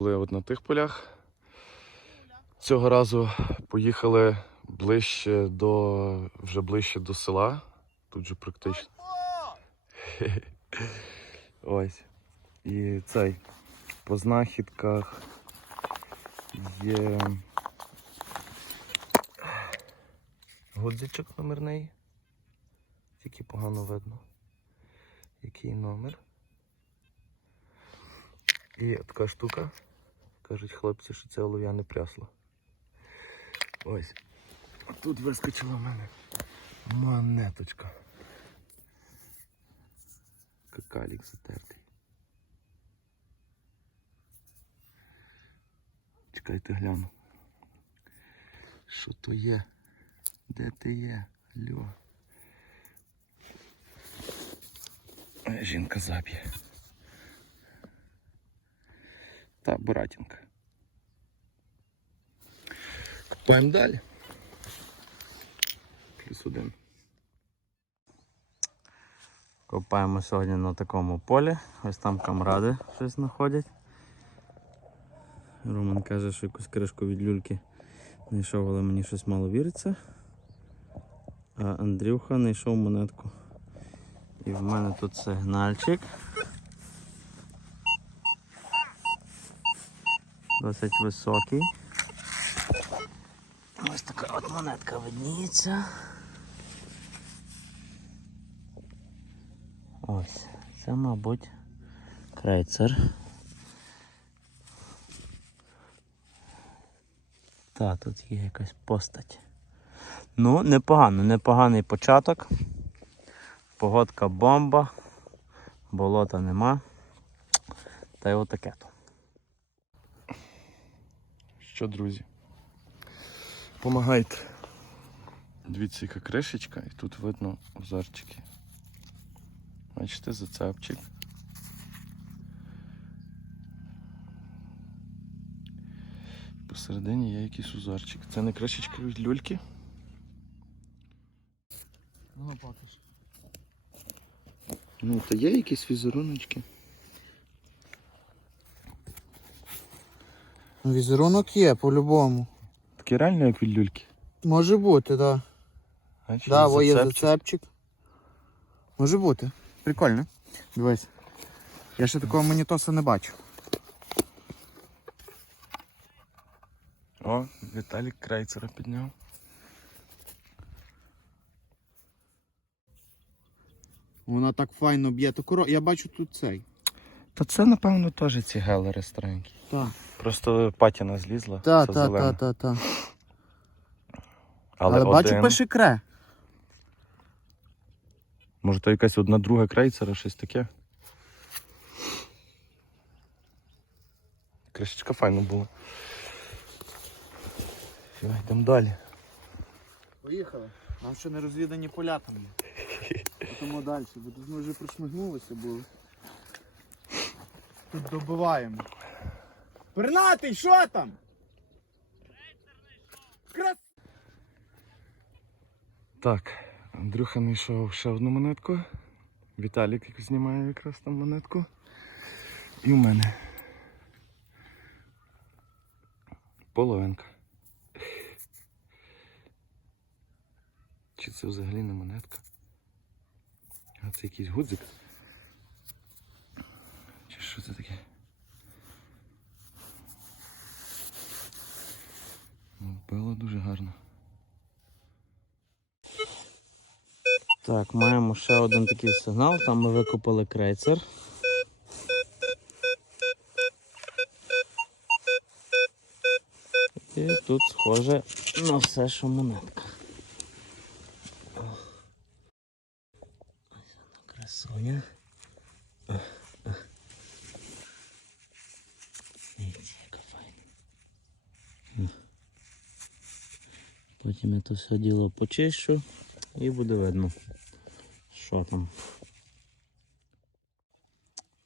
Були от на тих полях. Цього разу поїхали ближче до вже ближче до села. Тут же практично. Ось. І цей по знахідках є гудзичок номерний. Тільки погано видно. Який номер. І така штука. Кажуть хлопці, що це олов'яне прясло. Ось. Тут вискочила в мене монеточка. Какалік затертий. Чекайте, гляну. Що то є? Де ти є? Ой, Жінка заб'є. Та Буратінка. Копаємо далі. Плюс один. Копаємо сьогодні на такому полі. Ось там камради щось знаходять. Роман каже, що якусь кришку від люльки знайшов, але мені щось мало віриться. А Андрюха знайшов монетку. І в мене тут сигнальчик. Досить високий. Ось така от монетка видніється. Ось, це, мабуть, крейцер. Та, тут є якась постать. Ну, непогано, непоганий початок. Погодка бомба, болота нема. Та й отаке то. Що, друзі? Помагайте. Дивіться, яка кришечка, і тут видно озарчики. Бачите, зацепчик. Посередині є якийсь узорчик. Це не кришечка від люльки. Ну. Ну, то є якісь візеруночки. Візерунок є по-любому. Такі реально як від люльки. Може бути, так. Да. Бачиш, Да, во є зацепчик. Може бути. Прикольно. Дивись. Я ще такого монітоса не бачу. О, Віталік крейцера підняв. Вона так файно б'є. Коро... Я бачу тут цей. Та це, напевно, теж ці гелери старенькі. Так. Просто патіна злізла. Та, це та, зелена. та, та, та. Але, Але, бачу один. пише кре. Може то якась одна друга крейцера, щось таке. Кришечка файна була. Все, йдемо далі. Поїхали. Нам ще не розвідані поля там є. Тому далі, бо тут ми вже прошмигнулися були. Тут добиваємо. Пернатий, що там? Крас... Так, Андрюха знайшов ще одну монетку. Віталік знімає якраз там монетку. І в мене. Половинка. Чи це взагалі не монетка? А це якийсь гудзик? Чи що це таке? Ну, дуже гарно. Так, маємо ще один такий сигнал. Там ми викопали крейцер. І тут схоже на все, що монетка. Ось вона красуня. О, о. Дивіться, яка файна. Ну. Потім я то все діло почищу і буде видно, що там.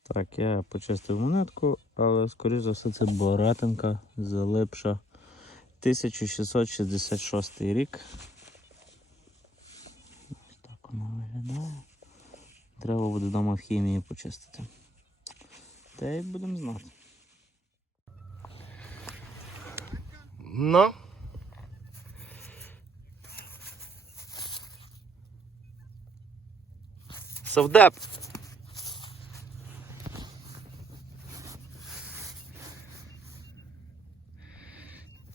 Так, я почистив монетку, але скоріш за все це Боратинка залипша 1666 рік. Ось так воно виглядає. Треба буде вдома в хімії почистити. Та й будемо знати. Ну. Совдеп.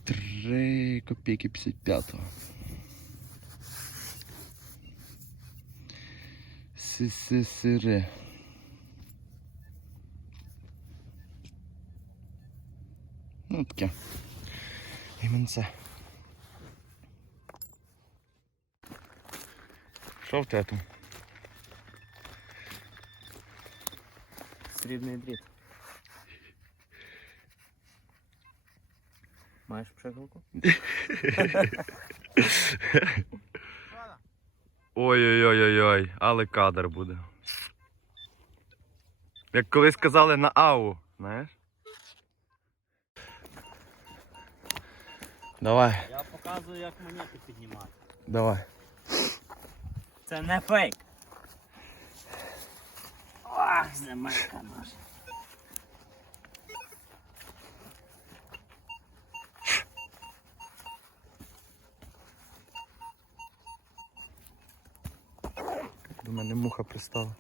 Три копійки 55-го. Си-си-сири. Ну, таке. Іменце. Що в тебе там? Срібний дріт. Маєш пшикалку? Ой-ой-ой-ой, але кадр буде. Як колись казали на АУ, знаєш? Давай, Я показую, як монети піднімати. давай. Це не фейк. Земелька наша. До мене муха пристала.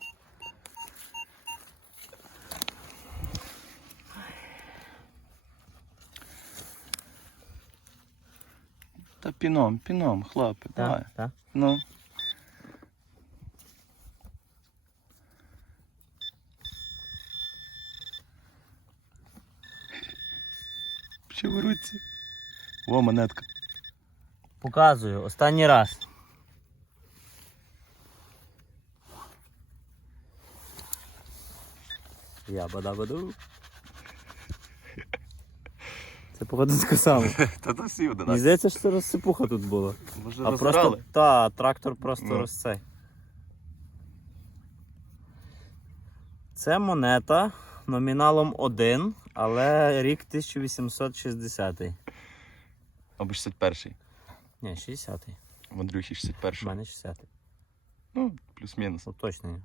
Та піном, піном, хлопець, давай. так. Ну. Ще в руці. О, монетка. Показую, останній раз. Я бада-баду. Це походу таке саме. Та то всі Мені здається, що це розсипуха тут була. Може А просто та, трактор просто Ну. розцей. Це монета номіналом 1, але рік 1860. Або 61-й. Ні, 60-й. В Андрюхі У 61-й. мене 60-й. Ну, плюс-мінус. Ну точно ні.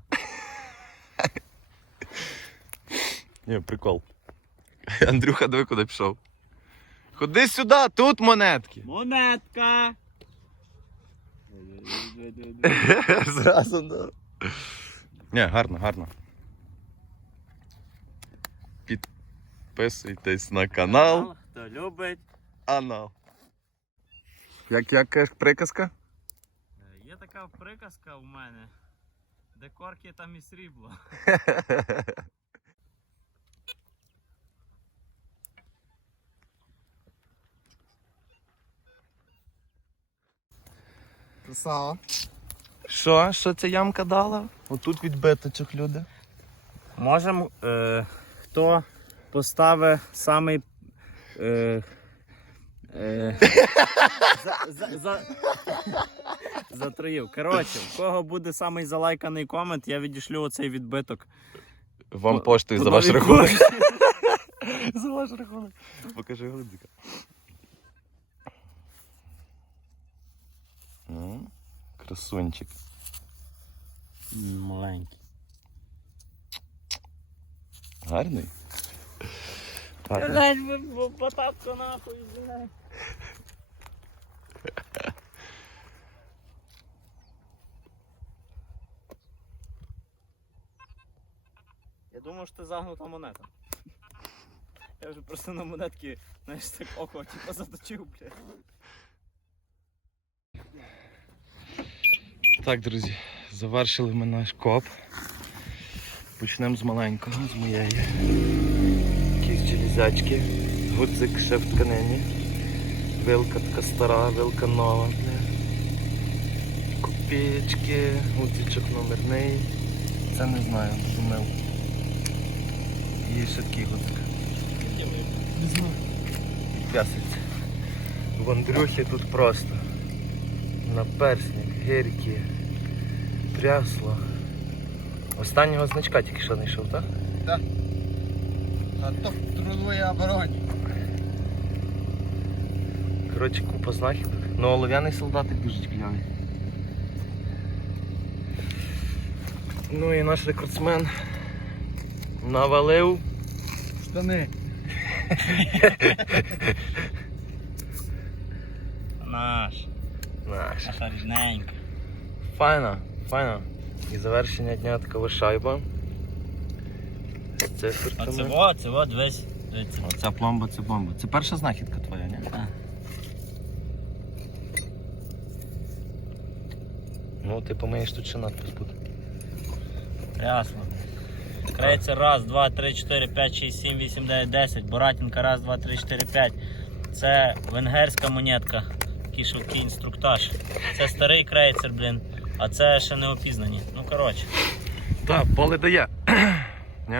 Ні, прикол. Андрюха, диви, куди пішов. Ходи сюди, тут монетки. Монетка! Зразу, да. Ні, гарно, гарно. Підписуйтесь на канал Хто любить. Анал. Як, як приказка? Е, Є така приказка у мене. Де корки там і срібло. Красава. Що? Що ця ямка дала? Отут відбиточок люди. Можемо, е, хто поставить самий. Е, е, за, за, за, затроїв. Коротше, в кого буде самий залайканий комент, я відішлю оцей відбиток. Вам По- поштою за ваш рахунок. за ваш рахунок. Покажи глибика. Ну, красунчик. Маленький. Гарний. Так, Дай потапку нахуй, блядь. Я думав, що це загнута монета. Я вже просто на монетки, знаєш, так око типу заточив, блядь. Так, друзі, завершили ми наш коп. Почнемо з маленького, з моєї. Железячки. Гудзик ще в тканині. Вилка така стара, вилка нова. бля. Копієчки, гудзичок номерний. Це не знаю, думав. І ще такий гудзик. Не знаю. П'яситься. В Андрюхі тут просто. Наперсник, гірки, трясло. Останнього значка тільки що знайшов, так? А то в трудовій обороні. Коротше, купа знахідок. Ну, олов'яний солдатик дуже кльовий. Ну і наш рекордсмен навалив Штани. Наш. Наш. Наша ріжненька. Файно, файно. І завершення дня така шайба. Оце циферками. во, це во, дивись. Дивись. Оця пломба це бомба. Це перша знахідка твоя, ні? Так. Ну, ти помиєш тут ще надпис буде. Ясно. Крейцер раз, два, три, чотири, п'ять, шість, сім, вісім, дев'ять, десять. Боратінка раз, два, три, чотири, п'ять. Це венгерська монетка. Швидкий інструктаж. Це старий крейцер, блін. А це ще не опізнані. Ну коротше. Так, поле дає. Ні?